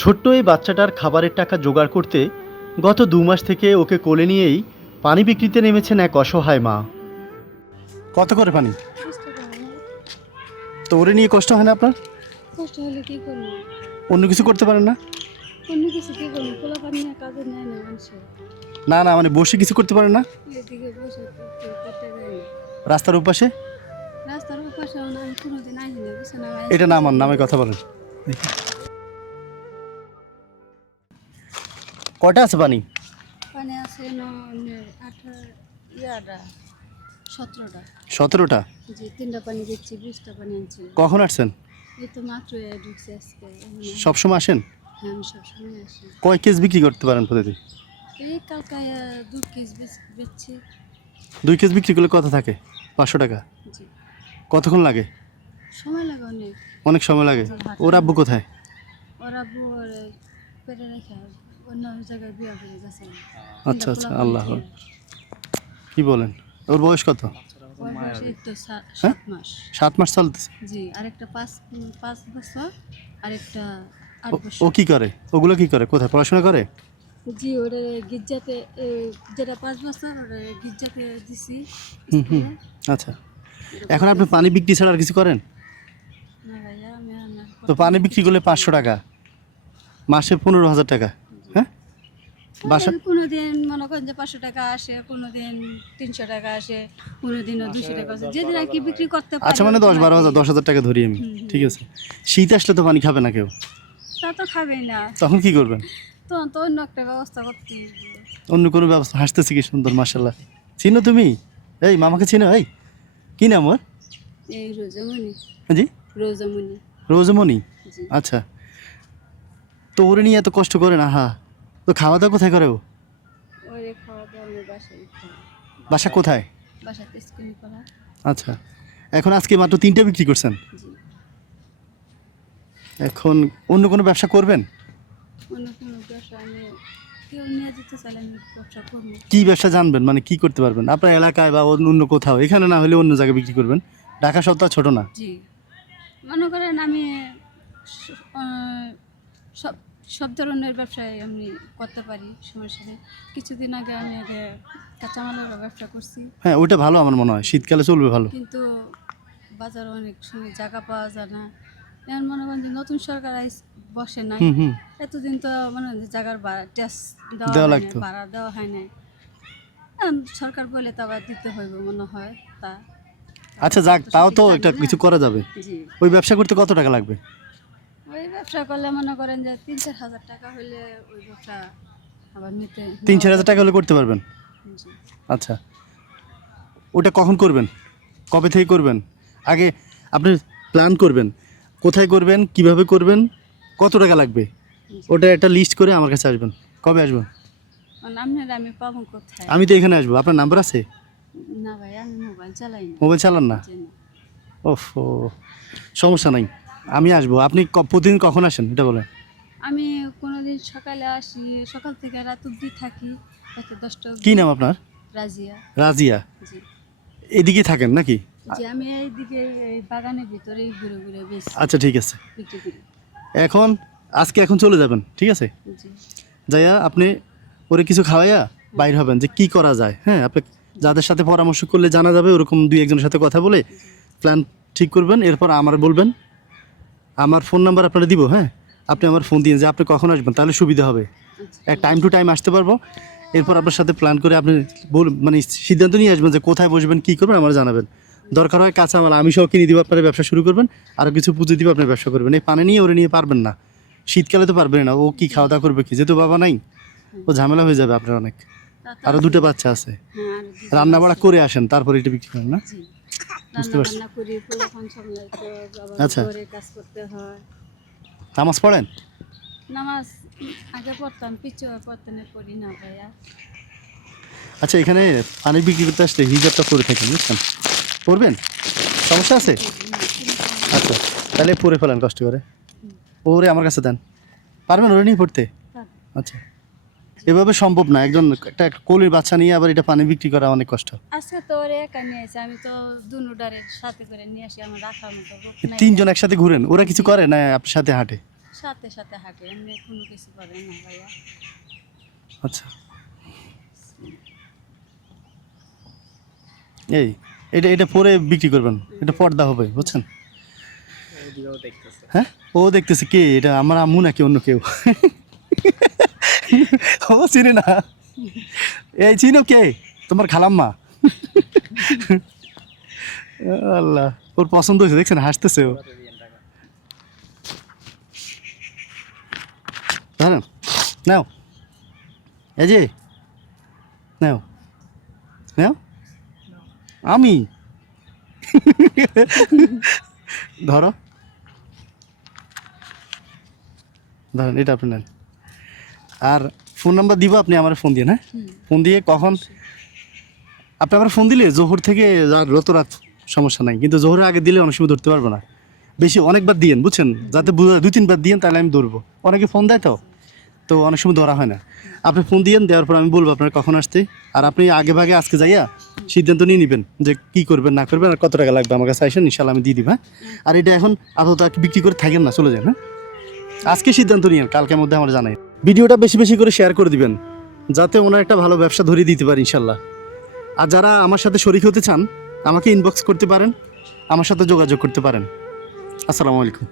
ছোট্ট এই বাচ্চাটার খাবারের টাকা জোগাড় করতে গত দু মাস থেকে ওকে কোলে নিয়েই পানি বিক্রিতে নেমেছেন এক অসহায় মা। কত করে পানি। তো ওরে নিয়ে কষ্ট হয় না আপনার? কষ্ট হলে কি করব? অন্য কিছু করতে পারেন না? অন্য কিছু কি করব? পোলা পানি না কাজে নেয় না মানুষের না না মানে বসে কিছু করতে পারেন না? এদিকে বসে করতে রাস্তার উপাশে রাস্তার আমি কোনোদিন আসি না বুঝছে না? আমি এটা না আমার নামে কথা বলেন। কটা আছে পানি? পানি আছে সতেরোটা। সতেরোটা? যে তিনটা পানি দিচ্ছি বিশটা পানি আনছি। কখন আসছেন? এই তো মাত্র এ ঢুকছে আজকে এখানে। সবসময় আসেন? হ্যাঁ আমি সবসময় আসি। কয় কেস বিক্রি করতে পারেন প্রতিদিন? এই কালকে দু কেজি বেচছি। দুই কেস বিক্রি করলে কত থাকে? পাঁচশো টাকা? জি। কতক্ষণ লাগে? সময় লাগে অনেক। অনেক সময় লাগে। ওর আব্বু কোথায়? ওরা বউর পেটে রেখে অন্য জায়গায় বিয়ে করে যাচ্ছে আচ্ছা আচ্ছা আল্লাহ কি বলেন? ওর বয়স কত? হ্যাঁ? সাত মাস। সাত মাস চলতেছে? জি আরেকটা পাঁচ পাঁচ বছর আরেকটা ও- কি করে? ওগুলো কি করে? কোথায় পড়াশোনা করে? জি ওরে গির্জাতে যেটা পাঁচ বছর ওরে গির্জাতে দিছি আচ্ছা। এখন আপনি পানি বিক্রি ছাড়া আর কিছু করেন? তো পানি বিক্রি করলে পাঁচশো টাকা। মাসে পনেরো হাজার টাকা। বাসা কোনো দিন মনে করেন যে পাঁচশো টাকা আসে কোনো দিন তিনশো টাকা আসে কোনো দিনও দুশো টাকা আসে। যেদিন আর কি বিক্রি করতে পারি আচ্ছা মানে দশ বারো হাজার দশ হাজার টাকা ধরি আমি। ঠিক আছে। শীত আসলে তো পানি খাবে না কেউ। তা তো খাবেই না। তখন কি করবেন? তো তো অন্য একটা ব্যবস্থা করতে অন্য কোনো ব্যবস্থা? হাসতেছি কি সুন্দর মাসাল্লাহ চিনো তুমি? এই মামাকে চিনো এই। কি নাম ওর? এই রোজামণি। জি? রোজামণি। রোজমণি? আচ্ছা। তো ওরে নিয়ে এত কষ্ট করে না হা। তো খাওয়া দাওয়া কোথায় করে ও? বাসা কোথায়? আচ্ছা। এখন আজকে মাত্র তিনটা বিক্রি করছেন? এখন অন্য কোনো ব্যবসা করবেন? কি ব্যবসা জানবেন? মানে কি করতে পারবেন? আপনার এলাকায় বা অন্য অন্য কোথাও? এখানে না হলে অন্য জায়গায় বিক্রি করবেন? ঢাকা আর ছোট না। জি। মনে করেন আমি সব সব ধরনের ব্যবসায় আমি করতে পারি সমস্যা নেই কিছুদিন আগে আমি আগে কাঁচামালের ব্যবসা করছি। হ্যাঁ ওইটা ভালো আমার মনে হয়। শীতকালে চলবে ভালো। কিন্তু বাজার অনেক সময় জায়গা পাওয়া যায় না। এখন মনে করেন যে নতুন সরকার আইস বসে নাই। এতদিন তো মনে হয় জায়গার ট্যাক্স দেওয়া হয় লাগতো। ভাড়া দেওয়া হয় নাই। সরকার বলে তা আবার দিতে হইব মনে হয় তা। আচ্ছা যাক তাও তো একটা কিছু করা যাবে। ওই ব্যবসা করতে কত টাকা লাগবে? ব্যবসা করলে মনে করেন যে তিন চার হাজার টাকা হইলে ওই ব্যবসা আবার নিতে তিন চার হাজার টাকা হলে করতে পারবেন? আচ্ছা। ওটা কখন করবেন? কবে থেকে করবেন? আগে আপনি প্ল্যান করবেন। কোথায় করবেন? কীভাবে করবেন? কত টাকা লাগবে? ওটা একটা লিস্ট করে আমার কাছে আসবেন। কবে আসবেন? আমি কোথায়? আমি তো এখানে আসব। আপনার নাম্বার আছে? না ভাই মোবাইল চালান না। ওফ। সমস্যা নাই। আমি আসব। আপনি প্রতিদিন কখন আসেন? এটা বলেন। আমি কোনোদিন সকালে আসি সকাল থেকে রাত অব্দি থাকি রাতে দশটা অবধি। কি নাম আপনার? রাজিয়া। রাজিয়া। জি। এদিকে থাকেন নাকি? আমি এইদিকে এই বাগানের ভিতরেই ঘুরে ঘুরে বেশ আচ্ছা ঠিক আছে। এখন আজকে এখন চলে যাবেন ঠিক আছে? যাইয়া আপনি ওরে কিছু খাওয়াইয়া বাইর হবেন যে কি করা যায় হ্যাঁ? আপনি যাদের সাথে পরামর্শ করলে জানা যাবে ওরকম দুই একজনের সাথে কথা বলে প্ল্যান ঠিক করবেন এরপর আমার বলবেন। আমার ফোন নাম্বার আপনারা দিব হ্যাঁ? আপনি আমার ফোন দিয়ে যে আপনি কখন আসবেন তাহলে সুবিধা হবে। আচ্ছা। এক টাইম টু টাইম আসতে পারব। এরপর আপনার সাথে প্ল্যান করে আপনি বল মানে সিদ্ধান্ত নিয়ে আসবেন যে কোথায় বসবেন কী করবেন আমার জানাবেন। দরকার হয় কাঁচা কাঁচামাল আমি সহ কিনে দিব আপনারা ব্যবসা শুরু করবেন আরও কিছু পুজো দিব আপনার ব্যবসা করবেন। এই পানি নিয়ে ওরে নিয়ে পারবেন না। শীতকালে তো পারবেন না ও কি খাওয়া দাওয়া করবে কি? যেহেতু বাবা নাই ও ঝামেলা হয়ে যাবে আপনার অনেক। আরও দুটো বাচ্চা আছে। হ্যাঁ রান্না বাড়া করে আসেন তারপরে এটা বিক্রি করেন না? বুঝতে পারছি। আচ্ছা। নামাজ পড়েন? নামাজ আগে পড়তাম পিছু পড়তে পড়ি না ভাইয়া। আচ্ছা এখানে পানি বিক্রি করতে আসলে হিজাবটা করে থাকেন বুঝছেন? পড়বেন সমস্যা আছে? আচ্ছা তাহলে পড়ে ফেলেন কষ্ট করে। ওরে আমার কাছে দেন। পারবেন ওরে নিয়ে পড়তে? আচ্ছা। এভাবে সম্ভব না। একজন একটা কলির বাচ্চা নিয়ে আবার এটা পানি বিক্রি করা অনেক কষ্ট। আজকে তো ওরে একা নিয়ে আসি আমি তো দুনুডারের সাথে করে নিয়ে আসি আমার রাখার মতো লোক নাই। তিনজন একসাথে ঘুরেন ওরা কিছু করে না আপনার সাথে হাঁটে? সাথে সাথে হাঁটে এমনি কোনো কিছু করে না ভাইয়া। আচ্ছা। এই এটা এটা পরে বিক্রি করবেন এটা পর্দা হবে বুঝছেন? হ্যাঁ? ও দেখতেছে কে? এটা আমার আম্মু নাকি অন্য কেউ? ও, চিনে না। এই, চিনো কে? তোমার খালাম্মা। আল্লাহ, ওর পছন্দ হয়েছে, দেখছেন, হাসতেছে ও। জানেন নাও। এই যে, নাও। নাও। আমি। ধরো। ধরেন, এটা আপনি নেন। আর ফোন নাম্বার দিব আপনি আমার ফোন দিয়ে হ্যাঁ? ফোন দিয়ে কখন? আপনি আমার ফোন দিলে জোহর থেকে রাত রত রাত সমস্যা নাই কিন্তু জোহরের আগে দিলে অনেক সময় ধরতে পারব না। বেশি অনেকবার দিয়েন বুঝছেন? যাতে দুই তিনবার দিয়েন তাহলে আমি ধরবো। অনেকে ফোন দেয় তো তো অনেক সময় ধরা হয় না। আপনি ফোন দিয়েন দেওয়ার পর আমি বলব আপনার কখন আসতে। আর আপনি আগে ভাগে আজকে যাইয়া সিদ্ধান্ত নিয়ে নেবেন যে কি করবেন না করবেন আর কত টাকা লাগবে আমার কাছে আসেন ইনশাল্লাহ আমি দিয়ে দিব হ্যাঁ? আর এটা এখন আপাতত বিক্রি করে থাকেন না চলে যান হ্যাঁ? আজকে সিদ্ধান্ত নিয়েন কালকের মধ্যে আমার জানাই। ভিডিওটা বেশি বেশি করে শেয়ার করে দিবেন, যাতে ওনার একটা ভালো ব্যবসা ধরিয়ে দিতে পারি ইনশাল্লাহ। আর যারা আমার সাথে শরিক হতে চান, আমাকে ইনবক্স করতে পারেন, আমার সাথে যোগাযোগ করতে পারেন। আসসালামু আলাইকুম।